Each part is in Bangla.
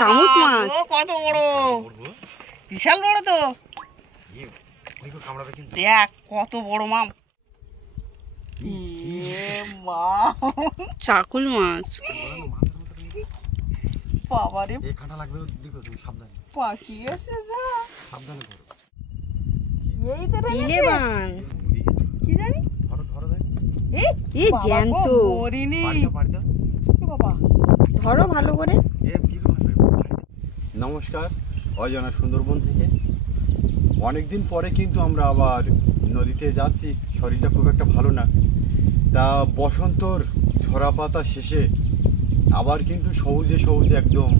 কামুক মাছ কত বড়, বিশাল বড় তো। দেখ কত বড় মাম, চাকুল মাছ। বাবারে পাখি এসে যা, এই তো দিলে বান কি জানি এই জ্যান্ত। মরিনি বাবা, ধরো ভালো করে। নমস্কার, অজানা সুন্দরবন থেকে অনেকদিন পরে কিন্তু আমরা আবার নদীতে যাচ্ছি। শরীরটা খুব একটা ভালো না, তা বসন্তর ঝরা পাতা শেষে আবার কিন্তু সবুজে সবুজে একদম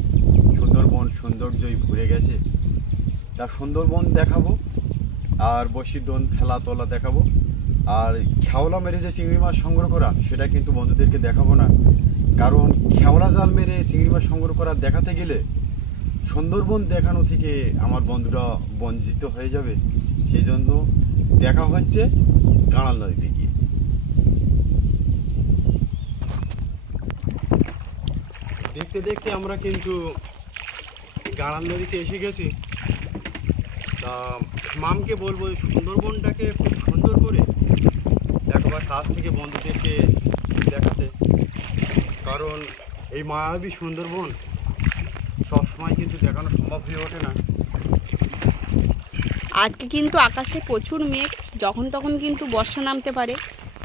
সুন্দরবন সৌন্দর্যই ভরে গেছে। তা সুন্দরবন দেখাবো আর বসির দোন ফেলা তোলা দেখাবো, আর খেওলা মেরে যে চিংড়ি মাছ সংগ্রহ করা সেটা কিন্তু বন্ধুদেরকে দেখাবো না, কারণ খেওলা জাল মেরে চিংড়ি মাছ সংগ্রহ করা দেখাতে গেলে সুন্দরবন দেখানো থেকে আমার বন্ধুরা বঞ্চিত হয়ে যাবে। সেই জন্য দেখা হচ্ছে কাঁড়াল নদীতে গিয়ে। দেখতে দেখতে আমরা কিন্তু কাঁড়াল নদীতে এসে গেছি। তা মামকে বলবো সুন্দরবনটাকে খুব সুন্দর করে একবার কাছ থেকে বন্ধুদেরকে দেখাতে, কারণ এই মায়াবী সুন্দরবন সবসময় কিন্তু দেখানো সম্ভব হয়ে ওঠে না। আজকে কিন্তু আকাশে প্রচুর মেঘ, যখন তখন কিন্তু বর্ষা নামতে পারে।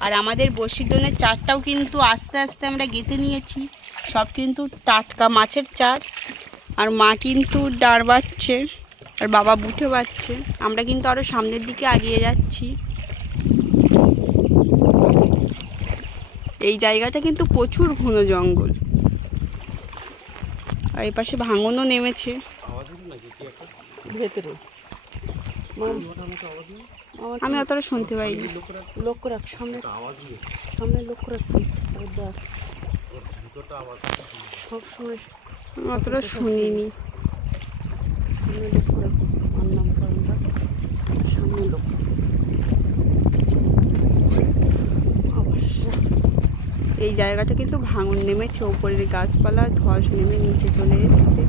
আর আমাদের বসিরদনের চারটাও কিন্তু আস্তে আস্তে আমরা গেঁথে নিয়েছি, সব কিন্তু টাটকা মাছের চার। আর মা কিন্তু ডাঁড় বাচ্ছে আর বাবা বুটে বাচ্ছে। আমরা কিন্তু আরো সামনের দিকে এগিয়ে যাচ্ছি। এই জায়গাটা কিন্তু প্রচুর ঘন জঙ্গল, আর এই পাশে ভাঙনও নেমেছে ভেতরে। আমি অতটা শুনতে পাইনি। লক্ষ্য রাখ, সামনে সামনে লক্ষ্য রাখবি। সবসময় আমি অতটা শুনিনি। সামনে লক্ষ্য রাখবো, আমার নামকরণটা সামনে লক্ষ্য। এই জায়গাটা কিন্তু ভাঙন নেমেছে, উপরের গাছপালা ধস নেমে নিচে চলে এসছে।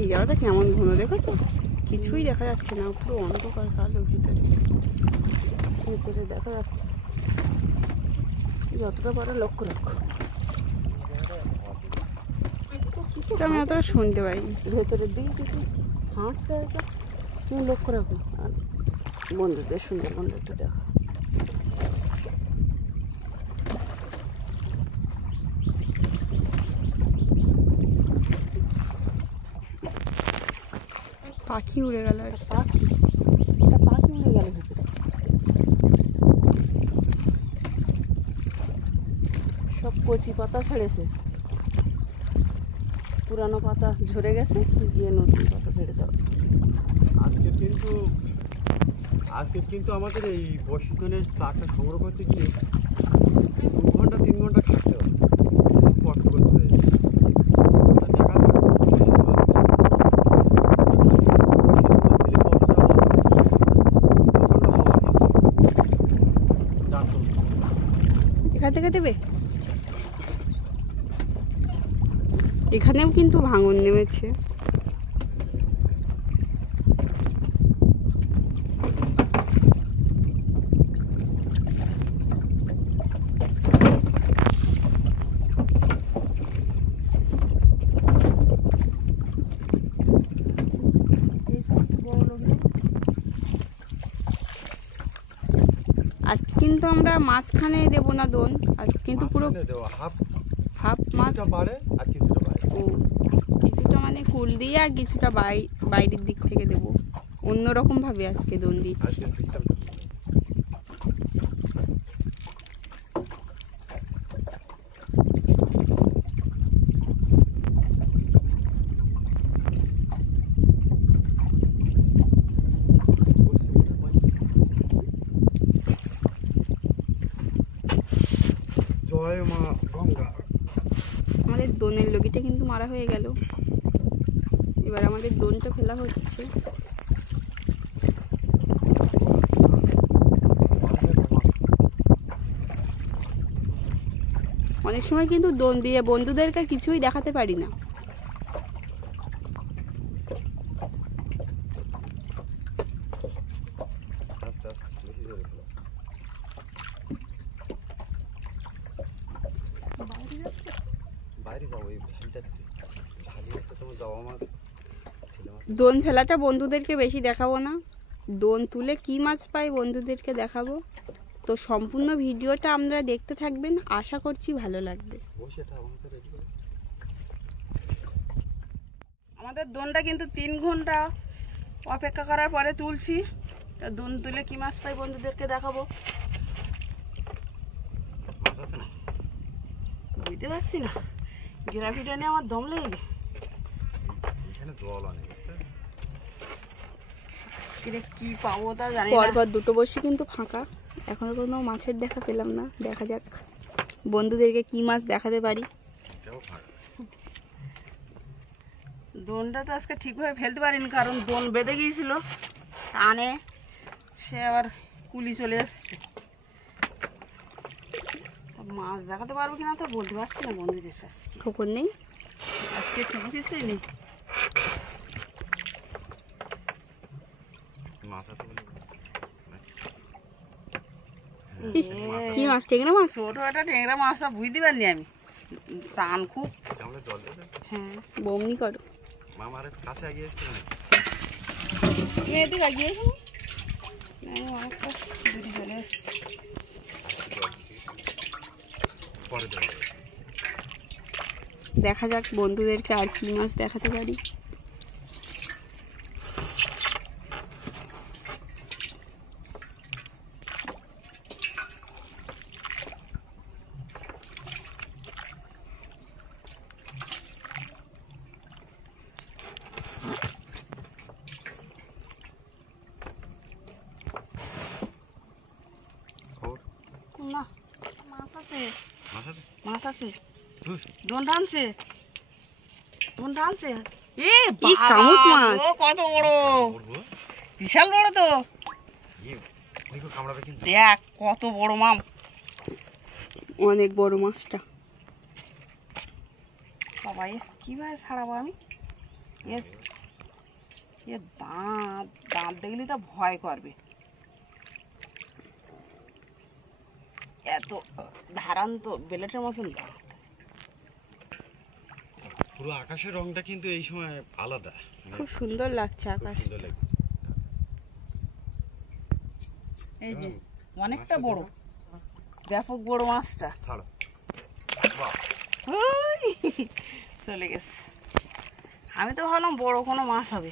এই জায়গাটা কেমন ঘন দেখেছো, কিছুই দেখা যাচ্ছে না, পুরো অন্ধকার কালো। ভিতরে ভিতরে দেখা যাচ্ছে, যতটা পারো লক্ষ্য রাখো। আমি অতটা শুনতে পাইনি। ভেতরের দিকে কিছু হাঁটছে, এটা তুমি লক্ষ্য রাখো। আর বন্ধুদের সুন্দরবনটা একটু দেখা। পাখি উড়ে গেল, একটা পাখি উড়ে গেল ভিতরে। সব কচি পাতা ছেড়েছে, পুরানো পাতা ঝরে গেছে, গিয়ে নতুন পাতা ছেড়ে যাবে। আজকে কিন্তু আমাদের এই বসিরদনের চারটা সংগ্রহ করতে গিয়ে 2 ঘন্টা 3 ঘন্টা খাটতে হবে, খুব কষ্ট করতে হয়েছে। এখান থেকে দেবে। এখানেও কিন্তু ভাঙন নেমেছে। আজকে কিন্তু আমরা মাঝখানে দেবো না দোন, আজকে কিন্তু পুরো হাফ মাছ। ও কিছুটা মানে কুল দিয়ে আর কিছুটা বাইরের দিক থেকে দেবো, অন্যরকম ভাবে আজকে দোন দিচ্ছি। জয় মা গঙ্গা। আমাদের দোনের লগিটা কিন্তু মারা হয়ে গেল, এবার আমাদের দোনটা ফেলা হচ্ছে। অনেক সময় কিন্তু দোন দিয়ে বন্ধুদেরকে কিছুই দেখাতে পারি না। আস্তে আস্তে বেশি জোরে ফেলো। বাইরে যাও ওই ঝালটা ঝালি হচ্ছে তোমার যাওয়া মাছ ছেলে মাছ। দোন ফেলাটা বন্ধুদেরকে বেশি দেখাবো না, দোন তুলে কি মাছ পাই বন্ধুদেরকে দেখাবো। তো সম্পূর্ণ ভিডিওটা আপনারা দেখতে থাকবেন, আশা করছি ভালো লাগবে। বসেটা আমাকে রেডি করো। আমাদের দোনটা কিন্তু 3 ঘন্টা অপেক্ষা করার পরে তুলছি। তা দোন তুলে কি মাছ পাই বন্ধুদেরকে দেখাবো। মাছ আছে না? বুঝতে পারছি না, গ্রাফিটা নিয়ে আমার দম লেগে গেছে। এখানে জল অনেক। আজকে কি পাবো তা জানি না। পরপর দুটো বসি কিন্তু ফাঁকা, এখনো কোনো মাছের দেখা পেলাম না। দেখা যাক বন্ধুদেরকে কি মাছ দেখাতে পারি। এটাও ফাঁকা। দোনটা তো আজকে ঠিকভাবে ফেলতে পারিনি, কারণ দোন বেঁধে গিয়েছিল টানে, সে আবার কুলি চলে এসছে। মাছ দেখাতে পারবো কিনা তো বলতে পারছি না বন্ধুদের সাথে। খবর নেই। আজকে কিছু কিছুই নেই। মাছ আছে বলে কি মাছ? টেংরা মাছ? ছোট একটা ট্যাংরা মাছটা বুঝতে পারিনি আমি, টান খুব। আমরা জল দেবে। হ্যাঁ, বমনি করো। মামা আর কাছে এগিয়ে এসছে না। এদিকে গিয়েছি অনেকটা দূরে চলে এসছে। পরে দেবে। দেখা যাক বন্ধুদেরকে আর কি মাছ দেখাতে পারি। খবর? না, মাছ আছে, মাছ আছে? মাছ আছে। হুস, দোন টানছে, দোন টানছে। এ এই কামুক মাছ। ও কত বড়, বলবো? বিশাল বড় তো। ইয়ে, দেখো কামড়াবে কিন্তু। দেখ কত বড় মাম। অনেক বড় মাছটা। বাবা এ কিভাবে ছাড়াবো আমি? এ এ দাঁত দাঁত দেখলে তো ভয় করবে। এত ধারান তো বেলেটের মতন দাঁত। পুরো আকাশের রংটা কিন্তু এই সময় আলাদা। খুব সুন্দর লাগছে আকাশ। সুন্দর লাগে। এই যে অনেকটা বড়, ব্যাপক বড় মাছটা। ছাড়ো। বাহ, ওই, চলে গেছে। আমি তো ভাবলাম বড় কোনো মাছ হবে।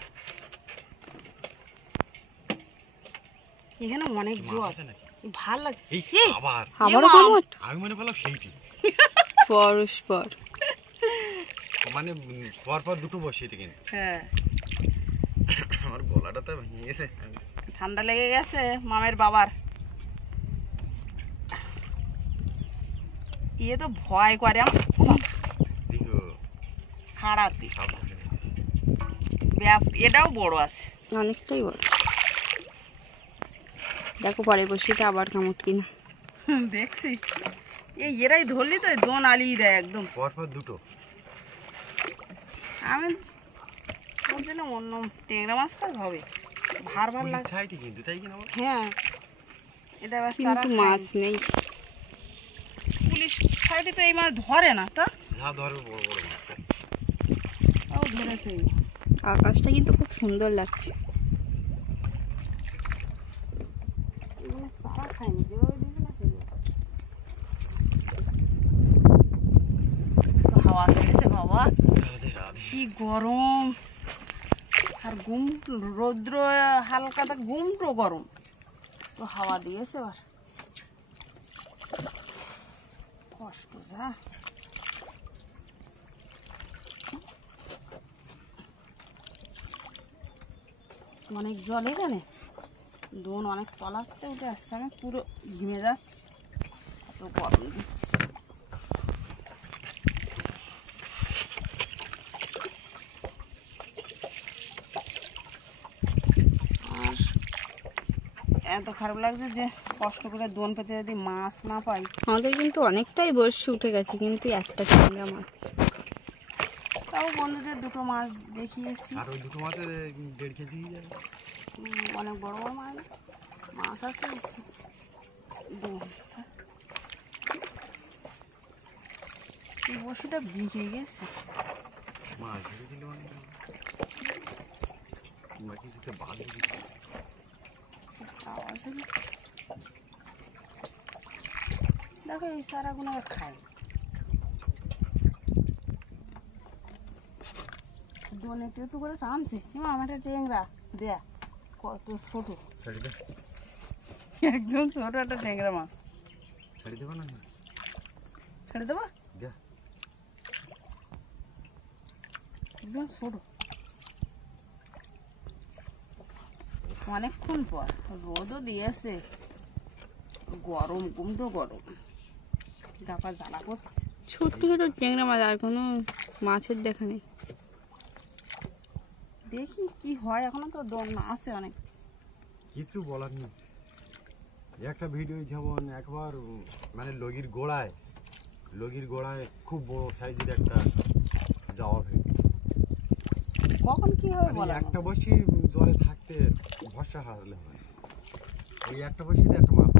এখানে অনেক কি মাছ জল, আছে নাকি? ভাল লাগে। এই এই, আবার আবারও মাম। কামড়? আমি মনে পেলাম সেইটি। পরস্পর। মানে পরপর দুটো বসিয়েছে কিন্তু। হ্যাঁ, আমার গলাটা তো ভেঙে গেছে। ঠান্ডা লেগে গেছে মামের বাবার। ইয়ে তো ভয় করে আমার দেখো ছাড়াতে। সাবধানে। এটাও বড় আছে। অনেকটাই বড়। দেখো পরে বসিটা আবার কামড় কিনা। দেখছি এই এরাই ধরলি তো দোন আলিয়ে দেয় একদম। পরপর দুটো। আমি বলছিলাম অন্য ট্যাংরা মাছটা হবে, ভার ভার লাগে। ছাইটি কিন্তু তাই কিনা বল? হ্যাঁ, এটা আবার কিন্তু মাছ নেই। পুলিশ সাইডে তো এই মাছ ধরে না, তা যা ধরবে বড় বড় মাছ। তাও ধরেছে এই মাছ। আকাশটা কিন্তু খুব সুন্দর লাগছে। এগুলো সারা খায়নি, যেভাবে দিয়েছে না সেভাবে। হাওয়া চলেছে বাবা, রাধে রাধে। কি গরম। আর রৌদ্র হালকা তা গুমটো গরম, তো হাওয়া দিয়েছে আবার কষ্ট যা। অনেক জল এখানে, দোন অনেক তলাতে উঠে আসছে, আমি পুরো ঘিমে যাচ্ছি, এত গরম দিচ্ছে। আর এত খারাপ লাগছে যে কষ্ট করে দোন পেতে যদি মাছ না পাই। আমাদের কিন্তু অনেকটাই বড়শি উঠে গেছে, কিন্তু একটা ট্যাংরা মাছ। তাও বন্ধুদের দুটো মাছ দেখিয়েছি। আর ওই দুটো মাছের 1.5 কেজি যাবে। অনেক বড় বড় মাছ মাছ আছে। এই বড়শিটা ভিজে গেছে। মাছ ধরেছিল অনেক। মাছ দুটো বাদ দিয়ে দেখো এই চারাগুলো খায়। দোন একটু একটু করে টানছে। আমার একটা ট্যাংরা দেয়া কত ছোট, একদম ছোট একটা ট্যাংরা মাছ। ছেড়ে দেবো না? ছেড়ে দেবো, একদম ছোট। অনেকক্ষণ পর রোদও দিয়েছে, গরম কুমড়ো গরম, গাপা জ্বালা করছে। ছোট্ট ছোট ট্যাংরা মাছ, আর কোনো মাছের দেখা নেই। দেখি কি হয়, এখনো তো দম না আছে অনেক। কিছু বলার নেই। একটা ভিডিও যেমন একবার মানে লগির গোড়ায় খুব বড় সাইজের একটা যাওয়া ভেঙে, কখন কি হবে মানে বলা একটা বসি জলে থাকতে ভরসা হারালে হয়। ওই একটা বসিতে একটা মাছ।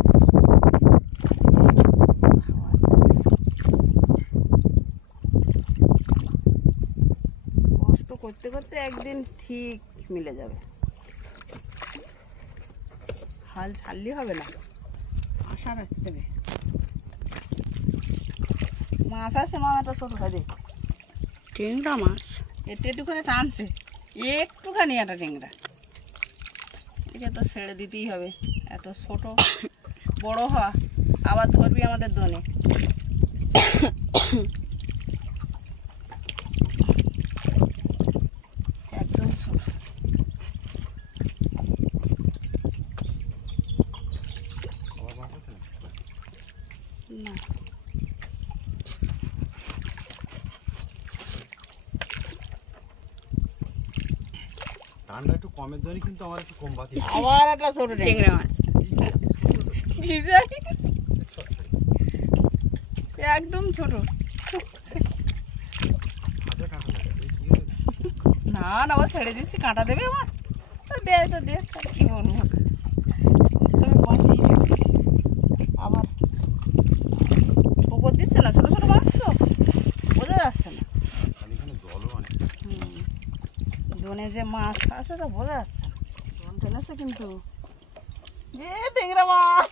কষ্ট করতে করতে একদিন ঠিক মিলে যাবে। হাল ছাড়লে হবে না, আশা রাখতে হবে। মাছ আছে মা, একটা ছোট খাই দে। ট্যাংরা মাছ একটু একটু করে টানছে, একটুখানি একটা ট্যাংরা। একে তো ছেড়ে দিতেই হবে, এত ছোট। বড় হ, আবার ধরবি আমাদের দোনে। একদম ছোট। আবার মাছ আছে না ঠান্ডা একটু কমের জন্য কিন্তু আমার একটু কম বাতি। আবার একটা ছোট ট্যাংরা মাছ একদম ছোট। না না, ও ছেড়ে দিচ্ছি, কাঁটা দেবে আমার। দে তো দে, কি বলবো, তুমি বাঁচিয়ে দিচ্ছি। আবার পুকুর দিচ্ছে না, ছোট ছোট মাছ তো বোঝা যাচ্ছে না। জলও অনেক। দোনে যে মাছ আছে তা বোঝা যাচ্ছে না। দোন টেনেছে কিন্তু ট্যাংরা মাছ,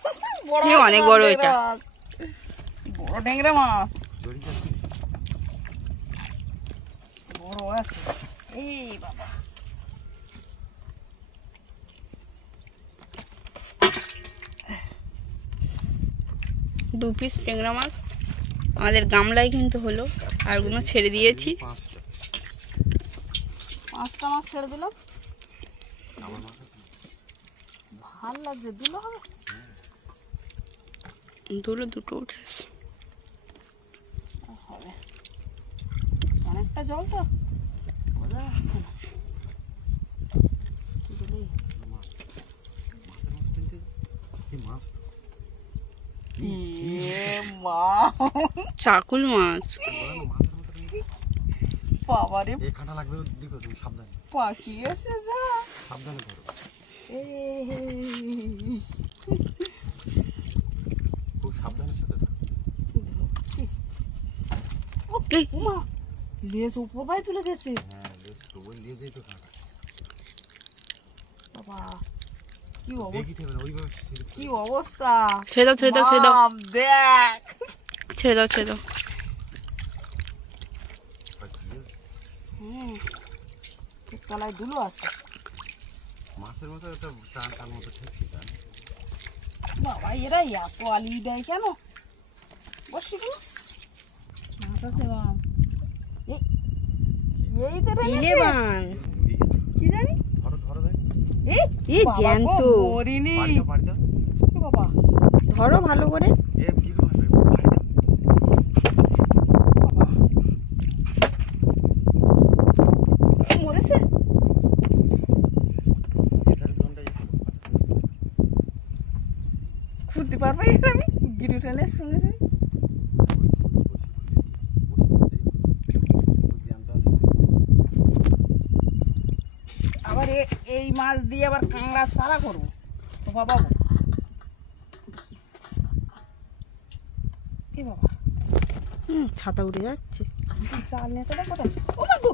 বড় অনেক বড় এটা। বড় ট্যাংরা মাছ, জড়ি যাচ্ছে। বড় আছে। এই বাবা, দু পিস ট্যাংরা মাছ আমাদের গামলায় কিন্তু হলো, আরগুলো ছেড়ে দিয়েছি। 5টা মাছ ছেড়ে দিলাম। আবার মাছ আছে। ভাল লাগছে, দিলে হবে। দুটো উঠেছে। হবে, অনেকটা জল তো বোঝা যাচ্ছে না। দিলেই চাকুল মাছ। বাবারে, কাঁটা লাগবে, দেখো তুমি সাবধানে। পাখি এসে যা, সাবধানে করো, খুব সাবধানের সাথে ধরো। মা লেজ উপর পায়ে তুলে গেছে। হ্যাঁ, ওই লেজেই তো কাঁটা। বাবা কি অবস্থা, দেখিতে হবে না, ওইভাবে কি অবস্থা। ছেড়ে দাও ছেড়ে দাও ছেড়ে দাও বাপ, দেখ ছেড়ে দাও ছেড়ে দাও। তলায় দুলো আছে। মাছের মতো একটা টান টান মতো ঠেকছে। বাবা এরা এত আলি দেয় কেন? বসি কি মাছ আছে বাম, এই তো ইলে বান কি জানি। ধরো ধরো, দেখ এই জ্যান্ত। মরিনি পাড়ি দাও। বাবা, ধরো ভালো করে। এ কি মাছ রে, পাড়ি দাও। মরেছে। এটার জনটা খুলতে পারবো আমি গিরু টেনে শুনে আবার এই মাছ দিয়ে আবার কাঁকড়া চারা করবো তো বাবা এ বাবা ছাতা উঠে যাচ্ছে। জাল নিয়ে তো কোথায় ও বাবু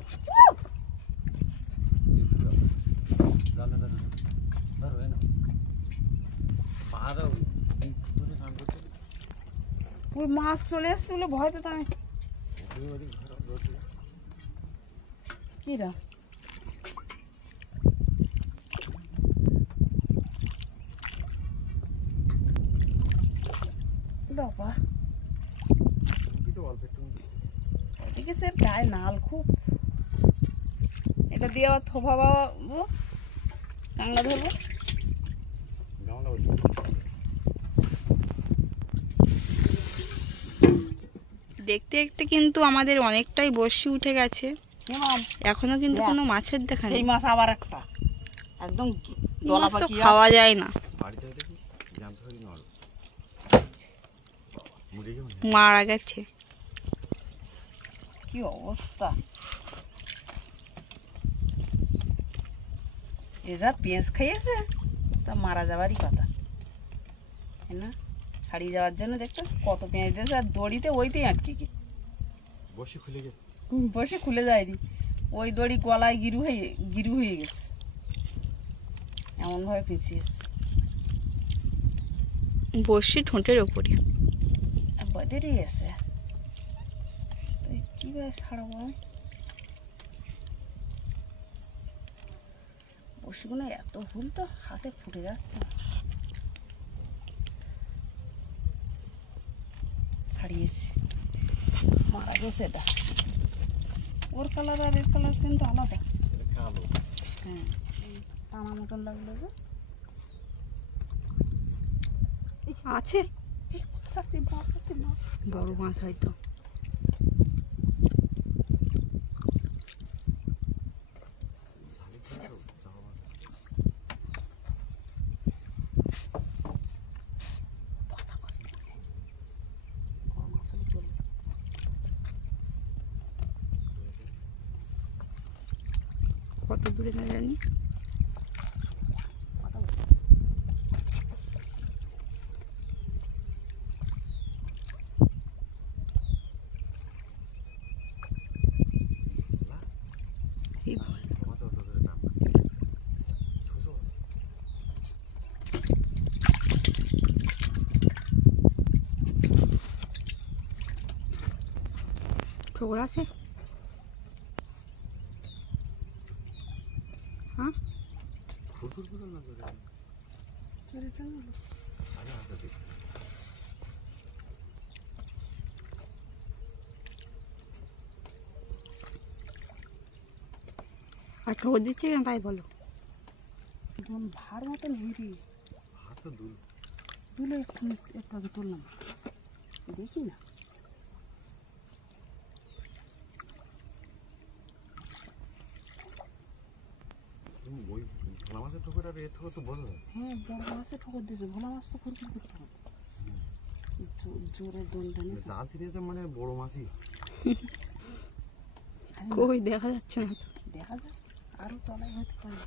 ওই মাছ চলে এসছে বলে ভয়তে তো আমি কিরা বাবা ঠিক আছে গায়ে নাল খুব এটা দিয়ে আবার থোপা বাবা কাঁকড়া ধরবো দেখতে দেখতে কিন্তু আমাদের অনেকটাই বড়শি উঠে গেছে, এখনো কিন্তু কোনো মাছের দেখা নেই। এই মাছ আবার একটা একদম এই মাছ তো খাওয়া যায় না, মারা গেছে। কি অবস্থা এ যা পেঁচ খাইয়েছে তা মারা যাবারই কথা না, ছাড়িয়ে যাওয়ার জন্য দেখতেছ কত পেঁয়াজ দিয়েছে আর দড়িতে ওইতেই আটকে কি বসে খুলে যায়নি ওই দড়ি গলায় গিরু হয়ে গেছে এমন ভাবে পেঁচিয়েছে বড়শি ঠোঁটের ওপরে বদেরই আছে কিভাবে ছাড়াবো আমি বড়শিগুলো এত ভুল তো হাতে ফুটে যাচ্ছে না ছাড়িয়েছি মারা গেছে এটা ওর কালার আর এর কালার কিন্তু আলাদা হ্যাঁ টানা মতন লাগলো যে আছে বড় মাছ হয়তো। কত দূরে না জানি ঠোকর আছে। হ্যাঁ আর ঠোকর দিচ্ছে কেন তাই বলো। ভার মতন হেরি দুলে একটু আগে তুললাম দেখি না হ্যাঁ বড় মাছে ঠোকর দিয়েছে ভোলা মাছ তো ফুরফুর করতে হবে জোরে দোলটা নিয়ে মানে বড় মাছই কই দেখা যাচ্ছে না তো, দেখা যায় আরো তলায় হতে পারে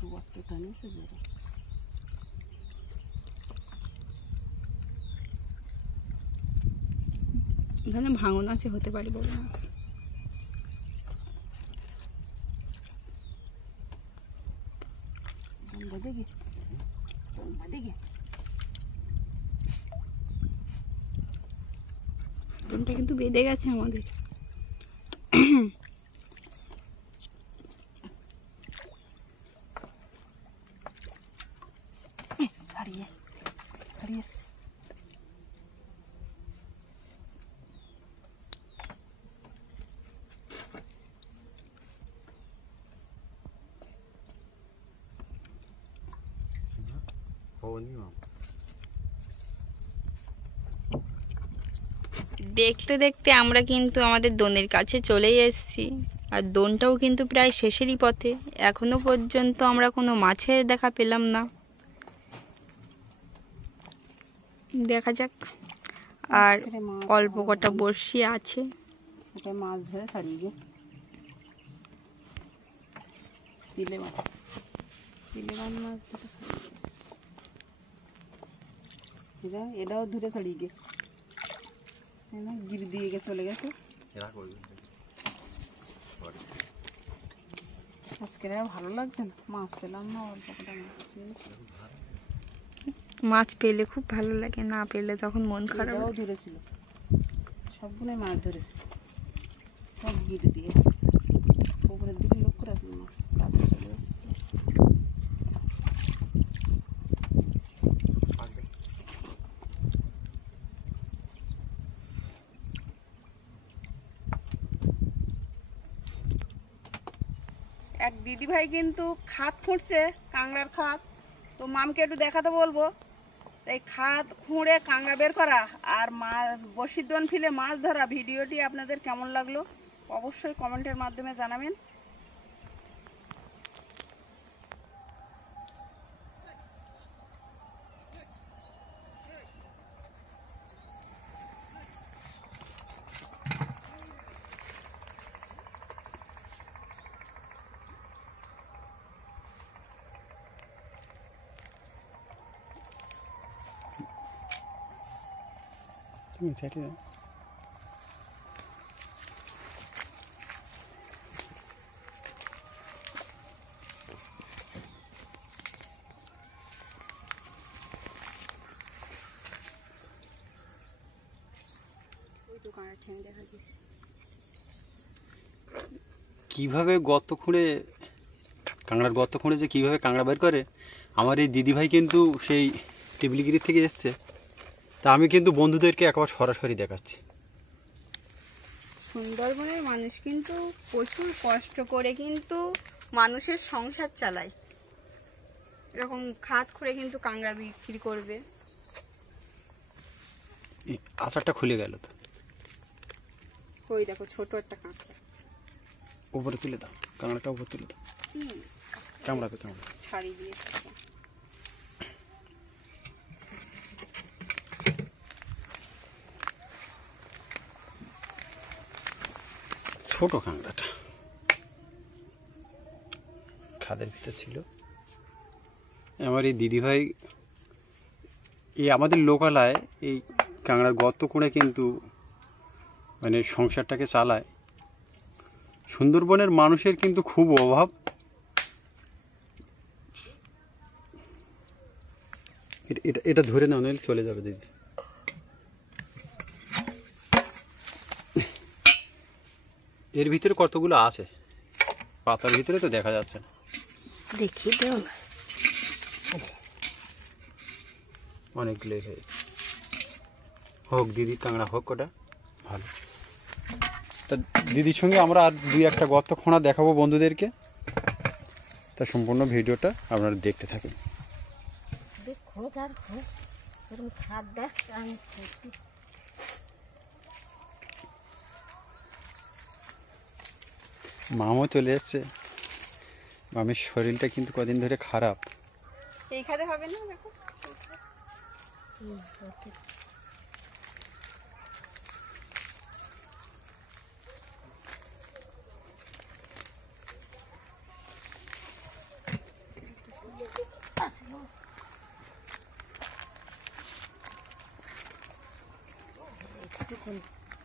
দুবার তো টানিয়েছে জোরে এখানে ভাঙন আছে হতে পারে বড় মাছ। দেখি দেখি দোনটা কিন্তু বেঁধে গেছে আমাদের। ছাড়িয়ে ছাড়িয়ে দেখতে দেখতে আমরা কিন্তু আমাদের দোনের কাছে চলেই এসেছি। আর দোনটাও কিন্তু প্রায় শেষেরই পথে, এখনো পর্যন্ত আমরা কোনো মাছের দেখা পেলাম না। দেখা যাক। আর অল্প কটা বড়শি আছে, এটা মাছ ধরে ছাড়িয়ে গিয়ে তিলেবান মাছ ধরে ছাড়িয়ে গেছে। এটাও ধরে ছাড়িয়ে গিয়ে গির দিয়ে চলে গেছে। আজকে ভালো লাগছে না, মাছ পেলাম না, অল্প কটা মাছ পেলে খুব ভালো লাগে, না পেলে তখন মন খারাপ। ধরেছিল, সবগুলোই মাছ ধরেছে, সব গির দিয়ে উপরের দিকে লক্ষ্য রাখলাম, মাছ কাছে চলে এসেছে। এক দিদি ভাই কিন্তু খাত খুঁড়ছে, কাঁকড়ার খাত, তো মামকে একটু দেখাতে বলবো। এই খাত খুঁড়ে কাঁকড়া বের করা আর বড়শির দোন ফেলে মাছ ধরা ভিডিওটি আপনাদের কেমন লাগলো অবশ্যই কমেন্টের মাধ্যমে জানাবেন। কিভাবে গর্ত খুঁড়ে কাঁকড়ার গর্ত খুঁড়ে যে কীভাবে কাঁকড়া বের করে, আমার এই দিদিভাই কিন্তু সেই টিবলিগিরি থেকে এসছে, তা আমি কিন্তু বন্ধুদেরকে একবার সরাসরি দেখাচ্ছি। সুন্দরবনের মানুষ কিন্তু প্রচুর কষ্ট করে কিন্তু মানুষের সংসার চালায়, এরকম খাত খুঁড়ে কিন্তু কাঁকড়া বিক্রি করবে। আচারটা খুলে গেল তো, ওই দেখো ছোট একটা কাঁকড়া, উপরে তুলে দাও, কাঁকড়াটা উপরে তুলে দাও, কামড়াবে ছাড়িয়ে দিয়েছে। ছোট কাঁকড়াটা খাদের ভিতর ছিল। আমার এই দিদিভাই এই আমাদের লোকালয় এই কাঁকড়ার গর্ত খুঁড়ে কিন্তু মানে সংসারটাকে চালায়। সুন্দরবনের মানুষের কিন্তু খুব অভাব। এটা ধরে নাও, নইলে চলে যাবে দিদি। এর ভিতরে কতগুলো আছে, পাতার ভিতরে তো দেখা যাচ্ছে না, দেখি তো অনেকগুলো হয়েছে। হোক দিদির কাঁকড়া হোক, ওটা ভালো। তা দিদির সঙ্গে আমরা আর দুই একটা গর্ত খোঁড়া দেখাবো বন্ধুদেরকে, তা সম্পূর্ণ ভিডিওটা আপনারা দেখতে থাকেন। মামও চলে এসছে। মামির শরীরটা কিন্তু কদিন ধরে খারাপ। এইখানে হবে না, দেখো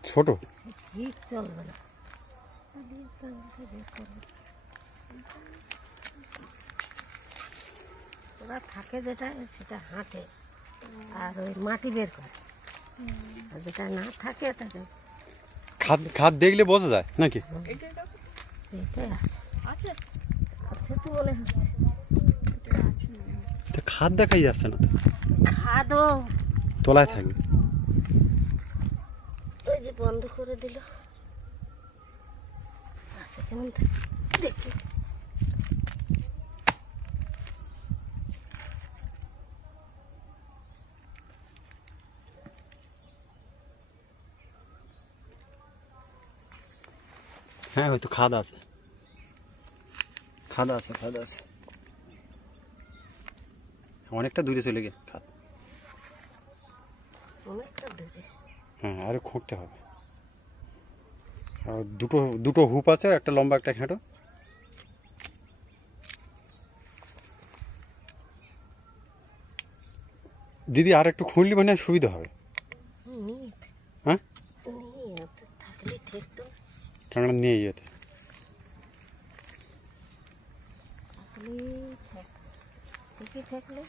ছোট ওরা থাকে যেটা সেটা হাঁটে আর ওই মাটি বের করে, আর যেটা না থাকে তাকে খাদ দেখলে বোঝা যায় নাকি? এটাই আছে তো মনে হচ্ছে, খাদ দেখাই যাচ্ছে না তো, খাদও তলায় থাকবে। ওই যে বন্ধ করে দিল, আচ্ছা কেমন দেখি। হ্যাঁ হয়তো খাদ আছে, খাদ আছে, খাদ আছে, অনেকটা দূরে চলে গে খাদ। অনেকটা দূরে। হ্যাঁ আরে খুঁড়তে হবে। আর দুটো দুটো হুপ আছে, একটা লম্বা একটা খাটো। দিদি আর একটু খুঁড়লি মানে সুবিধা হবে। হ্যাঁ থাকলে ঠিক তো, কাঁকড়া নিয়ে যেতে। ঠিকই থাকলে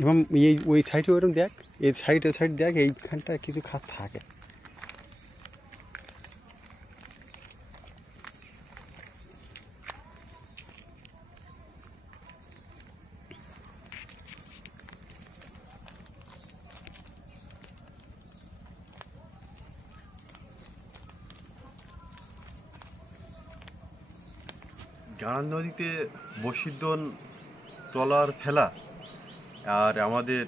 এবং এই ওই সাইডে ওরকম দেখ, এই সাইড দেখ, এইখানটা কিছু খাদ থাকে। গাঁড়ার নদীতে বড়শির দোন ট্রলার ফেলা আর আমাদের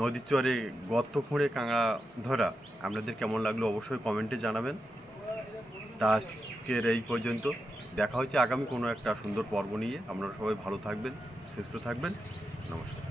নদীর চরে গর্ত খুঁড়ে কাঁকড়া ধরা আপনাদের কেমন লাগলো অবশ্যই কমেন্টে জানাবেন। তা আজকের এই পর্যন্ত, দেখা হচ্ছে আগামী কোনো একটা সুন্দর পর্ব নিয়ে। আপনারা সবাই ভালো থাকবেন, সুস্থ থাকবেন, নমস্কার।